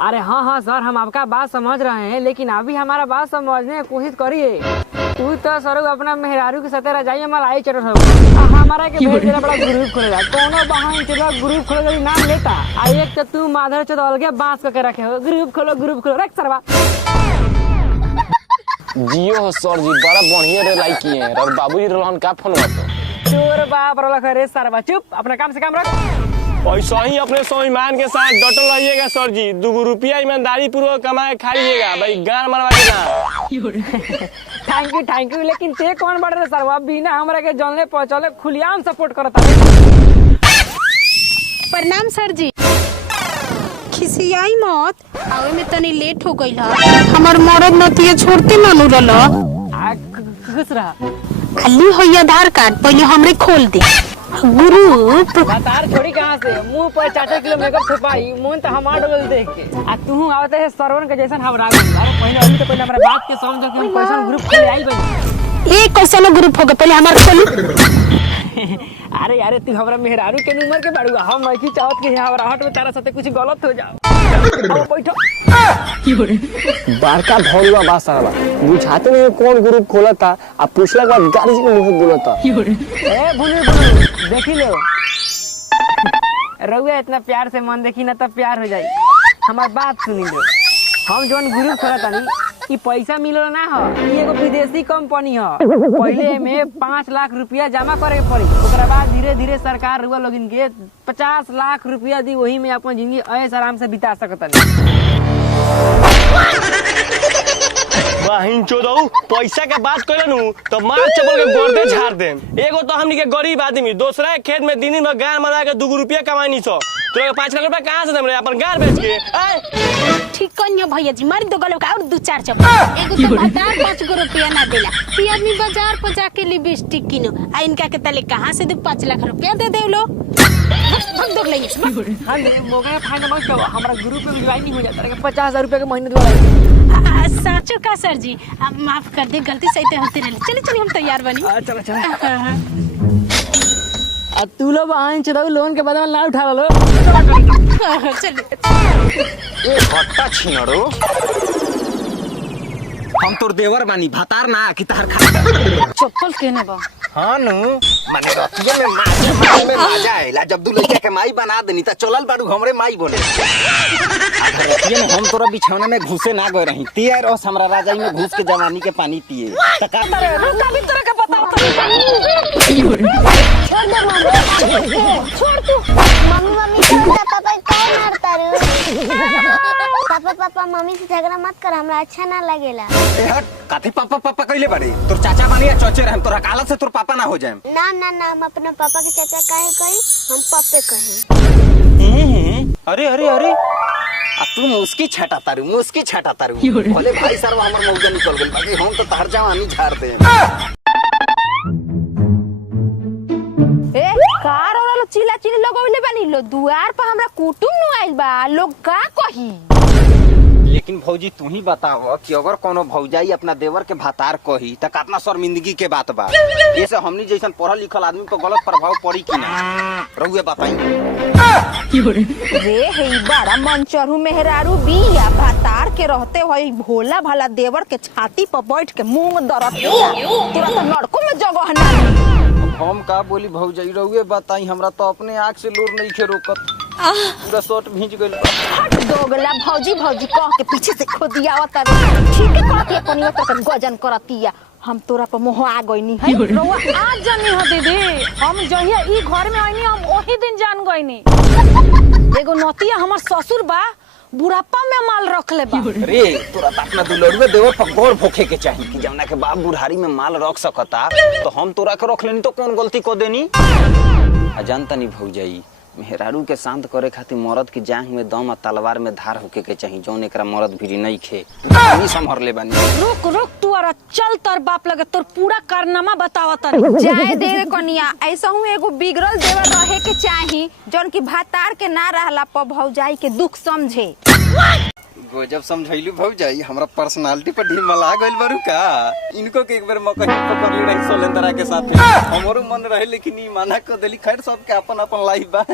अरे हाँ हाँ सर, हम आपका बात समझ रहे हैं, लेकिन अभी हमारा बात समझने की कोशिश करिए। तू तो सर अपना मेहरारू के साथ रजाई हमारा आई चढ़ हमारा के भेज देना बड़ा ग्रुप खोलेगा। कोनो बहान चला ग्रुप खोलेगा नाम लेता आ एक तो तू माधर चौदह के बांस करके रखे हो, ग्रुप खोलो रख सरवा। जियो हो सर जी, बड़ा बढ़िया रे लाइक किए हैं और बाबूजी रोहन का फोन करते चोर बाप रख रे सरवा, चुप अपना काम से काम रख। ऐसा ही अपने स्वाभिमान के साथ डटल रहिएगा सर जी। 2 रुपया ईमानदारी पूर्वक कमाए खाइएगा भाई, गान मरवा के ना। थैंक यू, लेकिन ते कौन बड़ रे सरवा, बिना हमरा के जानले पहचाने खुलियाम सपोर्ट करता है। प्रणाम सर जी। खिसियाई मत, आवे में तनी लेट हो गइल ह। हमर मरद नतिया छोड़ते मानू रहल। खुश रहा। खाली होई आधार कार्ड पहले हमरे खोल दे। ग्रुप बतार छोड़ी कहाँ से मुंह पर 4 किलो मेकअप छुपाई मुंह तो हमार डोल देख के आ तू आवते है सरवन के जैसन हमरा। अरे पहले हमरा बात के समझ के हम कैसन ग्रुप खोले आई बनी। ए कैसन ग्रुप होगा पहले हमार खोली। अरे यार तू हमरा मेहरारू के उम्र के बाड़ू, हम नहीं चाहत कि हमरा हट में तारा साथे कुछ गलत हो जाओ। अब बैठो। बारका भौलवा बात सारा बुझाते नहीं कौन ग्रुप खोला था। अब पूछला के बाद गाड़ी के मुंह बोला था। ए भूल देखी लो रउआ इतना प्यार से मन देखी ना तब प्यार हो जाई। हमार बात सुनी लो, हम जोन ग्रुप खोला तानी ई पैसा मिलो ना हो, ई एगो विदेशी कंपनी हो। पहले में 5 लाख रुपया जमा करे के पड़ी, ओकरा बाद धीरे धीरे सरकार रुआ लोगिन के 50 लाख रुपया दी, वही में अपन जिंदगी ऐश आराम से बिता सकता। बहिन चोदऊ पैसा के बात करेनु तो मार चपल के गर्दे झाड़ दे। एगो तो हमनी के गरीब आदमी, दूसरा खेत में दिन में गाय मरा के 2 रुपया कमाई छो, तोरा 5 लाख रुपया कहां से देम रे अपन गाय बेच के। ठीक कन्या भैया जी, मारी दो गलो का और 2-4 चप्पल। एगो तो बाजार 5 रुपया ना देला, फिर आदमी बाजार पर जाके लिपस्टिक किनो आ इनका के तले कहां से दे 5 लाख रुपया दे देलो। हम दो लेंगे हां मोगा फाइनल मत करो, हमरा ग्रुप में ज्वाइन नहीं हो जाता रे 50,000 रुपया के महीने दे। साचो का सर जी, माफ कर दे, गलती से ते होते रहे। चलिए हम तैयार बनी। चलो अब तू लोग आइन चलो लोन के बदला ला उठा लो। चलिए ए हट्टा छिनड़ो, हम तोर देवर बानी, भतार ना कि तार खा। चप्पल केने बा? हां नु माने रतिया में मजा आइला जब दू लइका के माई बना देनी त चलल बाड़ू हमरे माई बोले। रतिया में हम तोरा बिछौना में घुसे ना गए रही, ती यार ओस हमरा राजाई में घुस के जवानी के पानी पिए त का करे। रुका भी तोरा के बताओ तो। छोड़ तू। मम्मी पापा कौन मारता रे? पापा मम्मी से झगड़ा मत कर, हमरा अच्छा ना लगेला। ए हट, काथी पापा कइले बाड़े? तोर चाचा बानी या चचे रहम, तोरा काला से तोर पापा ना हो जाएम। ना हम अपने पापा के चाचा काहे कहीं, हम पापे कहीं। अरे आ तू मुस्की छटा तारू बोले भाई सर हमर मौका निकल गेल, बाकी हम तो तार जवानी झाड़ दे। ए कार और लो चिल्ला लगौले बानी लो, दुआर पर हमरा कुटुम नु आइल बा, लोग का कही। लेकिन भौजी तू ही बताओ कि अगर कोनो भौजाई अपना देवर के भातार कही त कितना शर्मिंदगी के बात बा। ये से हमनी जैसन पढ़ल लिखल आदमी पर गलत प्रभाव पड़ी कि ना, रहुए बताई। रे हे बड़ा मनचरू मेहरारू बिया, भातार के रहते होई भोला भाला देवर के छाती पर बैठ के मुंह दरतिया, तोरा तो लड़कों में जगह ना। हम का बोली भौजाई, रहुए बताई, हमरा तो अपने आँख से लोर नहीं खे रोकत, पूरा शर्ट भींच गइल। हट दोगला भौजी कह के पीछे से खोदियावत रे। ठीक है कहती कनियो तो गजन करतिया, हम तोरा पर मोह आ गइनी है। रउआ आज जानी हो दीदी, हम जहिया ई घर में आइनी हम ओही दिन जान गइनी। एगो नतिया हमर ससुर बा, बुढ़ापा में माल रख ले बा। रे तोरा त अपना दुलड़ुए देवर पर गौर भोखे के चाही कि जौना के बाप बुढ़ारी में माल रख सकता, तो हम तोरा के रख लेनी तो कौन गलती को देनी। जानता नहीं भौजाई, मेहरारू के शांत करे खातिर मर्द की जांघ में दम और तलवार में धार होके के चाही, जौन एकरा मर्द भिरी नहीं खे। हम संभर ले बानी। रुक तू और चल, तोर बाप लगे तोर पूरा कारनामा बतावत रे। जाए दे रे कनिया, ऐसा हूँ एगो बिगड़ल देवर रहे के चाही, जौन की भातार के ना रहला पर भौजाई के दुख समझे। गजब समझैलू भौजाई, हमरा पर्सनालिटी पर ढीमला गइल बारू का। इनको के एक बार मौका पकड़ ली रही सोलेंदरा के साथ, हमरो मन रहे लेकिन ई माना कर देली। खैर सबके अपन लाइफ बा।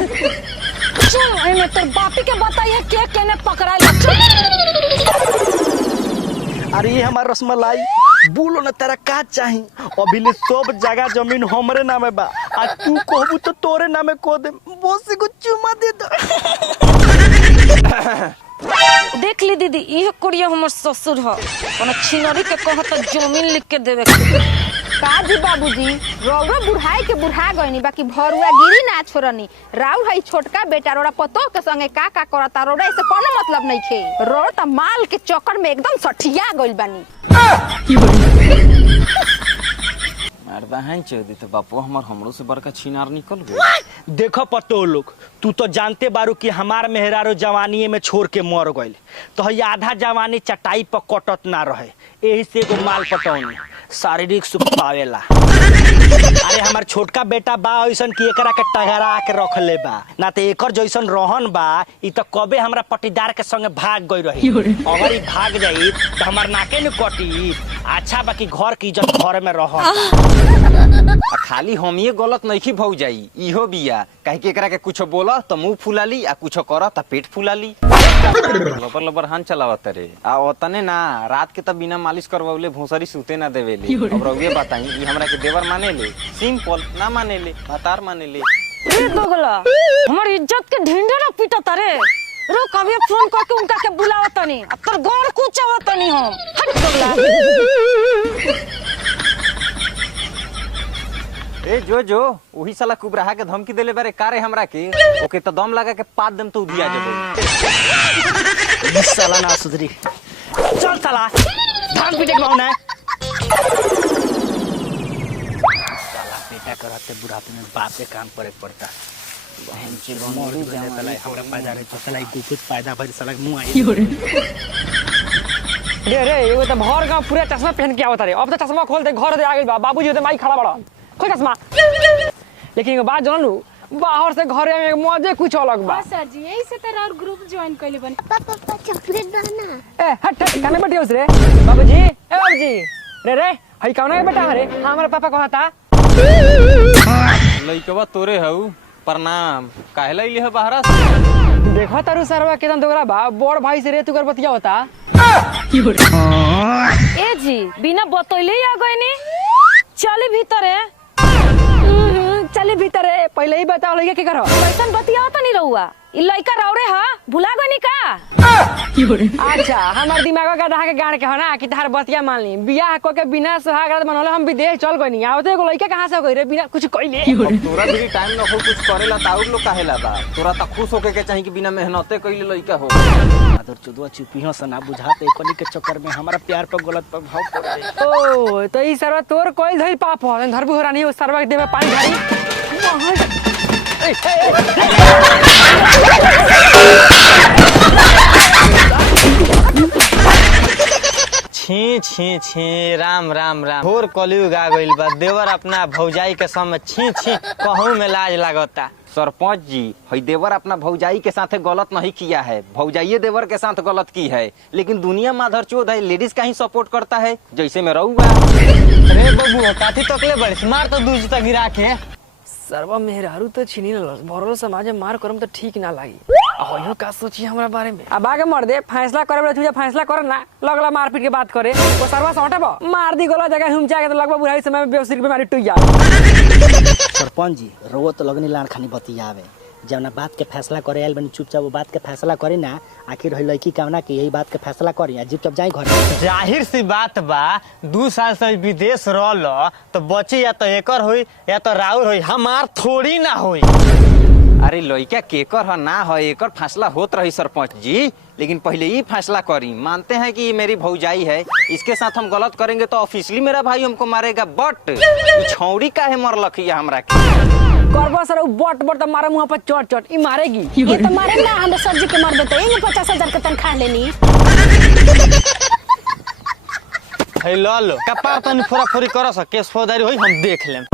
चल एने तोर बापी के बताइए के केने पकड़ाई। अरे ये हमार रसमलाई बोलो ना तेरा का चाही। अभी ले सब जगह जमीन हमरे नामे बा, आ तू कहबू तो तोरे नामे को दे। बोसी को चुमा दे दो। देख ली दीदी, ये कुड़िया हमर ससुर ह, कोनो छिनरी के कहत जमीन लिख के देवे के। का जी बाबूजी रौरा बुढ़ाई के बुढ़ा गईनी, बाकी भरुआ गिरी ना छोड़नी। राउ है छोटका बेटा रोड़ा पतो के संगे का करता, रोड़ा ऐसे कोनो मतलब नहीं खे। रोड़ा त माल के चक्कर में एकदम सठिया गइल बानी। मरदा हैं चौधरी तो बापू हमरो से बड़का छिनार निकल गए। देखो पतो लोग, तू तो जानते बारू कि हमार मेहरारो जवानी में छोड़ के मर गइल, तो है आधा जवानी चटाई पर कटत ना रहे, यही से एगो माल पटौनी शारीरिक सुख पावेला। अरे हमार छोटका बेटा बा ऐसन कि एकरा के टगरा के रख ले बा, ना तो एकर जैसन रहन बा ई तो कबे हमरा पटीदार के संगे भाग गई रही। अगर ई भाग जाई तो हमार नाके न कटी। अच्छा बाकी घर की इज्जत घर में रह। खाली हम ये गलत नहीं भौ जाई, इहो बिया कहे के एकरा के कुछ बोला तो मुंह फुलाली, आ कुछ कर तो पेट फुलाली। लबर लबर हान चलावत रे। आ ओतने ना रात के तब बिना मालिश करवावले भोसरी सूते ना देवेले। अब रउए बताई ई हमरा के देवर माने ले? सिंपल ना माने ले, भातार माने ले। ए दोगला, हमर इज्जत के ढिंढे ना पीटत रे। रो कभी फोन करके उनका के बुलावत तनी, अब तोर घर कुचावत तनी हम। हट दोगला। ए जो वही साला कुबराहा के धमकी देले बारे कारे हमरा के, ओके तो दम लगा के पाद देम तो उधिया जबे। इस साला ना सुधरी। चल साला धान पीटे के माउना साला बेटा करते बुढ़ापे में बाप के काम करे पड़ता। बहन के मोरू जमा हमरा पैदा रे चला कुछ पैदा भर साला मुंह आई। रे एगो त भर गांव पूरा चश्मा पहन के आवत रे। अब त चश्मा खोल दे, घर दे आ गेल बा। बाबूजी ओते माई खड़ा बड़ा, खोल चश्मा। लेकिन एगो बात जानलू, बाहर से घरे में मजे कुछ अलग बा। सर जी यही से तेरा और ग्रुप ज्वाइन कइले बन। पापा चॉकलेट दाना। ए हट काने बैठियोस रे बाबूजी। ए बाबूजी रे हई कौन है बेटा रे? हमारा पापा कहता लइकवा तोरे हऊ प्रणाम। काहे लइले है बाहरा से? देखो तारू सरवा केतन दोगरा बा, बड़ भाई से रे तू कर बतिया होता। ए जी बिना बतैले आ गइनी, चली भीतर। चली भीतर है, पहले ही बताओ लइका के करो। कैसन बतिया तनी रहुआ, ई लइका रौरे हा भुला गइनी का? अच्छा हमार दिमाग का दहा के गाड़ के हो ना कि तार बतिया मान ली। बियाह को के बिना सुहाग रात मनोले हम विदेश चल गइनी। आवते एगो लइका कहां से गई रे बिना कुछ कइले? तोरा भी टाइम न हो कुछ करेला ताउर लोग काहेला बा? तोरा त खुश होके के चाही कि बिना मेहनते कइले लइका हो। आदर चोदवा चुपियो से ना बुझाते एकनी के चक्कर में हमारा प्यार पर गलत प्रभाव पड़े। ओ तो ई सरवा तोर कोई धई पाप हो धरबू हो रानी। ओ सरवा के देवे पानी ढारी। छी राम राम राम। घोर कलयुग आ गइल बा। देवर अपना भौजाई के सामने छी कहूं में लाज लागता। सरपंच जी हई देवर अपना भौजाई के साथ गलत नहीं किया है, भौजाइये देवर के साथ गलत की है। लेकिन दुनिया माधरचोद है, लेडीज का ही सपोर्ट करता है। जैसे मैं रहूँगा रे बबू काठी तकले बड़े मार तो दूज तक गिरा के। सरवा मेहरारू तो छीनी लस, भरल समाज में मार करम तो ठीक ना लागी। अहो का सोची हमरा बारे में? अब आगे मर दे फैसला करे बड़ा तुझे फैसला कर ना लगला मारपीट के बात करे। वो सरवा से हटबो मार दी गोला जगह हम जाके तो लगभग बुढ़ाई समय में बेहोशी की बीमारी टूट जाए। सरपंच जी रोवो तो लगनी लान खानी बतियावे, जब ना बात के फैसला करे आइल बनी चुपचाप वो बात के फैसला करे ना। आखिर है लड़की कामना कि यही बात के फैसला करी आ चुपचाप जाई घर। जाहिर सी बात बा, 2 साल से विदेश रहल तो बची या तो एकर होई या तो राउर होई, हमार थोड़ी ना होई। अरे लड़का केकर है ना है एकर फैसला होत रही सरपंच जी। लेकिन पहले ही फैसला करी। मानते हैं कि ये मेरी भौजाई है, इसके साथ हम गलत करेंगे तो ऑफिशियली मेरा भाई हमको मारेगा। बट छौड़ी काहे मरलक है हमरा के? करबो सर बट बट मारे मुंह पर चोट ई मारेगी। ये तो मारे ना, हम सर जी के मार देते हैं। 50,000 के तनख्वाह लेनी। है लो कपार तनी फोरा फोरी कर सके, केस फौजदारी होई हम देख लेम।